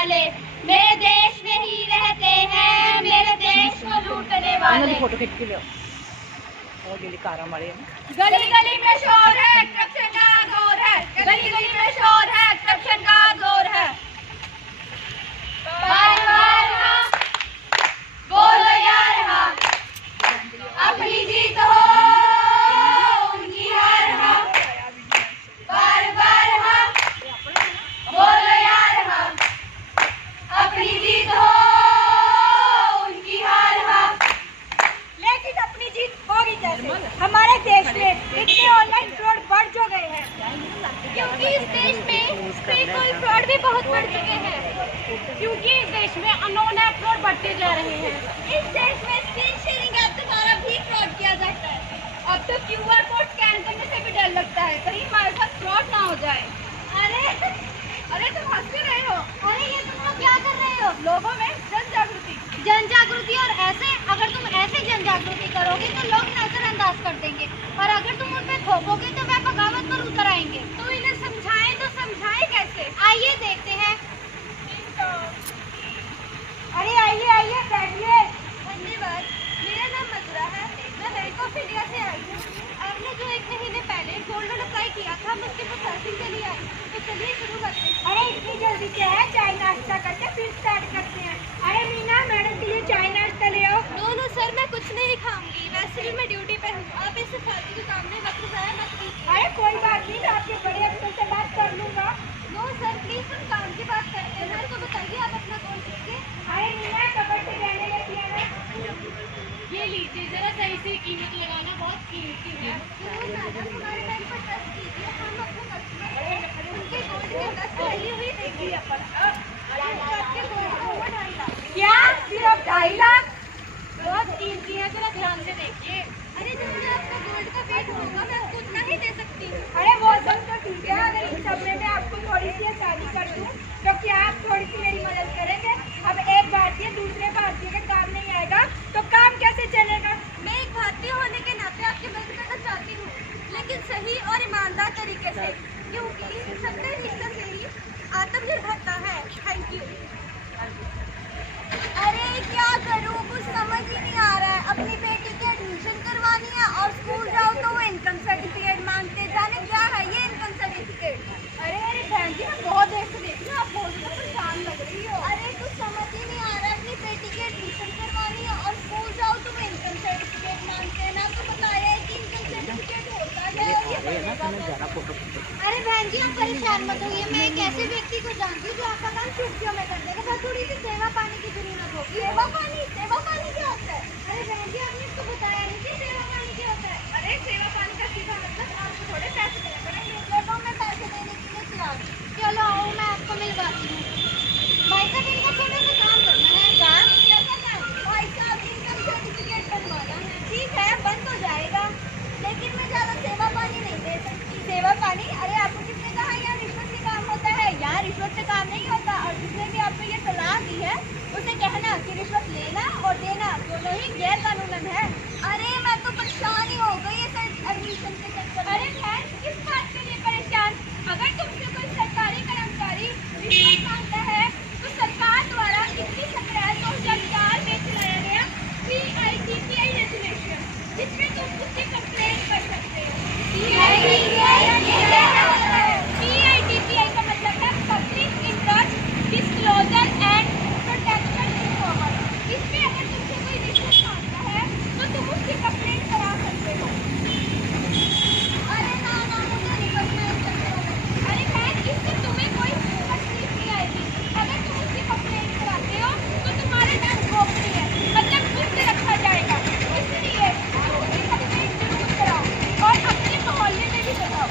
वाले, मेरे देश में ही रहते हैं, मेरे देश को लूटने वाले। फोटो खींच के लो। गली गली में शोर है, करप्शन का दौर है, गली गली में शोर है, करप्शन का दौर है। बार बार हाँ, बोलो यार हाँ, अपनी जीत हो उनकी हार हाँ, बार बार हाँ, बोलो यार हाँ, अपनी जीत हो उनकी हार हाँ। लेकिन अपनी जीत होगी कैसे? हमारे देश में इतने ऑनलाइन फ्रॉड बढ़ जो गए हैं, क्योंकि इस देश में फेक और फ्रॉड भी बहुत बढ़ चुके हैं, क्योंकि इस देश में अननोन ऐप फ्रॉड बढ़ते जा रहे हैं। इस देश में स्क्रीन शेयरिंग ऐप द्वारा भी फ्रॉड किया जाता है। अब तो QR कोड स्कैन करने से भी डर लगता है, कहीं हमारे साथ फ्रॉड ना हो जाए। अरे तुम हंस क्यों रहे हो? अरे ये तुम लोग क्या कर रहे हो? लोगों में जन जागृति और अगर तुम ऐसे जन जागृति करोगे तो लोग नजरअंदाज कर देंगे, और अगर तुम उन पे थोपोगे तो वह बगावत पर उतर आएंगे। तो इन्हें समझाएं तो समझाएं कैसे? आइए देखते हैं। अरे आइए बैठिए। धन्यवाद। मेरा नाम मधुरा है, मैं बैंक ऑफ इंडिया से आई हूँ। आपने जो 1 महीने पहले गोल्ड लोन अप्लाई किया था, हम उसकी प्रोसेसिंग के लिए आई, तो चलिए शुरू करते हैं। अरे इतनी जल्दी क्या है? चाय नाश्ता करके फिर स्टार्ट करते हैं। अरे मीना, मैडम के लिए चाय नाश्ता ले आओ। नो सर, मैं कुछ नहीं खाऊंगी, वैसे भी मैं ड्यूटी पे हूँ। आप इस फालतू के काम में वक्त ज़ाया मत कीजिए। अरे कोई बात नहीं, आपके बड़े अफसर से बात कर लूंगा। नो सर, प्लीज हम काम की बात करते हैं। मेरे को बताइए आप अपना कौन लीजिए। अरे मीना, कपड़ से रहने लेती है ना। ये लीजिए, जरा सही से कीमत लगाना, बहुत कीमती है। हमारे टाइम पर ट्रस्ट कीजिए, हम अपने कस्टमर उनके गोल्ड के टच पहली हुई देखिए अपन। आपके गोल्ड को वो डालना क्या सिर्फ 2.5 लाख? बहुत कीमती है, जरा ध्यान से देखिए। अरे जो मुझे आपका गोल्ड का वेट होगा, मैं आपको उतना ही दे सकती हूँ। अरे वो सब तो ठीक है, अगर इन सब में मैं आपको थोड़ी सी आसानी कर दूं तो क्या आप थोड़ी सी मेरी मदद करेंगे? अब एक भारतीय दूसरे भारतीय का काम नहीं आएगा तो काम कैसे चलेगा? मैं एक भारतीय होने के नाते आपकी मदद करना चाहती हूँ, लेकिन सही और ईमानदार तरीके से, क्योंकि सत्य निष्ठा से ही आत्मनिर्भरता है। Thank you. अरे क्या करूँ, कुछ समझ ही नहीं आ रहा है। अपनी बेटी की एडमिशन करवानी है और स्कूल जाओ तो वो इनकम सर्टिफिकेट मांगते। जाने क्या है ये इनकम सर्टिफिकेट? अरे बहन जी, मैं बहुत देर से देख रही हूँ, आप बहुत ज़्यादा परेशान लग रही हो। अरे कुछ समझ ही नहीं आ रहा है। अपनी बेटी की एडमिशन करवानी है और स्कूल जाओ तो वो इनकम सर्टिफिकेट मांगते हैं। ना तो बताया है कि इनकम सर्टिफिकेट होता है और ये बनेगा। अरे बहन जी, आप परेशान मत होइए। मैं एक ऐसे व्यक्ति को जानती हूँ जो आपका काम चुटकियों में कर देगा। बस थोड़ी सी सेवा पानी की जरूरत होगी। सेवा पानी क्या होता है? अरे बहन जी, आपने इसको बताया नहीं कि सेवा पानी क्या होता है। अरे सेवा पानी का सीधा मतलब आपको थोड़े पैसे देने पड़ेंगे। देखो मैं पैसे देने के लिए तैयार हूँ। चलो आओ, मैं आपको मिलवाती हूँ। भाई साहब, इनका छोटा सा काम करना है। काम? कैसा काम? भाई साहब, इनकम सर्टिफिकेट बनवाना है। ठीक है, बन तो जाएगा, लेकिन मैं ज़्यादा सेवा पानी नहीं दे सकती। सेवा पानी? अरे आपको किसने कहा यहाँ रिश्वत से काम होता है? यहाँ रिश्वत से काम नहीं होता, और जिसने भी आपको ये सलाह दी है उसे कहना कि रिश्वत लेना और देना दोनों ही गैर कानूनन है। अरे मैं तो परेशान ही हो गई है एडमिशन के चक्कर में। अरे बहन, किस बात के लिए परेशान? अगर तुमसे कोई सरकारी कर्मचारी रिश्वत मांगता है तो सरकार द्वारा 21 अप्रैल 2004 में चलाया गया PITPI रेजुलेशन, जिसमें तुम उसकी कंप्लेंट कर सकते हो। PITPI का मतलब है public interest disclosure and protection informer. इसमें अगर तुमसे कोई रिश्वत मांगता है तो तुम उसकी कंप्लेंट करा सकते हो। अरे ना, मुझे नहीं बचना इस चक्करों में। अरे बहन, इससे तुम्हें कोई तकलीफ नहीं आएगी। अगर तुम उसकी कंप्लेंट कराते हो तो तुम्हारा नाम गोपनीय है, मतलब गुप्त रखा जाएगा। इसलिए तुम उसकी कंप्लेंट जरूर कराओ और अपने मोहल्ले में भी बताओ।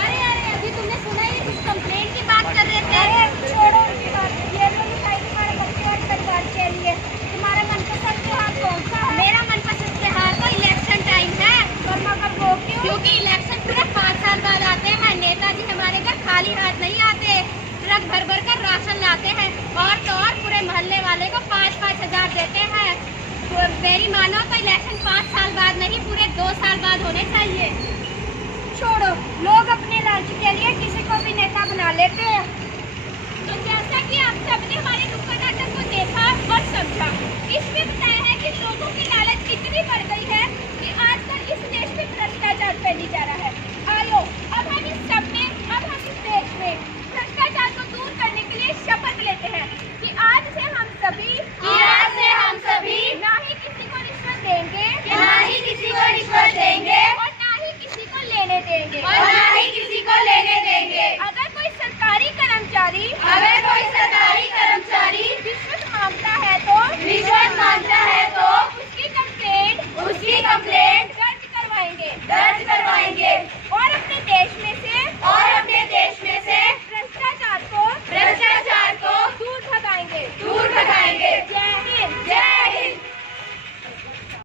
अरे अभी तुमने सुना ही कुछ कंप्लेंट की बात कर रहे थे। अरे छोड़ो उनकी बात, ये तो मिठाई तुम्हारे बच्चे और परिवार के लिए। तुम्हारा मनपसंद त्योहार कौन सा है? मेरा मनपसंद त्योहार तो इलेक्शन टाइम है। मगर वो क्यों? क्योंकि इलेक्शन पूरे 5 साल बाद आते हैं। नेताजी हमारे घर खाली हाथ नहीं आते, ट्रक भर भर कर राशन लाते हैं, और तो और पूरे मोहल्ले वाले को 5-5 हजार देते हैं। तो मेरी मानो तो इलेक्शन 5 साल बाद नहीं, पूरे 2 साल बाद होने चाहिए। छोड़ो, लोग अपने लालच के लिए किसी को भी नेता बना लेते हैं। तो जैसा कि आप सबने हमारे नुक्कड़ नाटक को देखा और समझा, इसमें बताया है कि लोगों की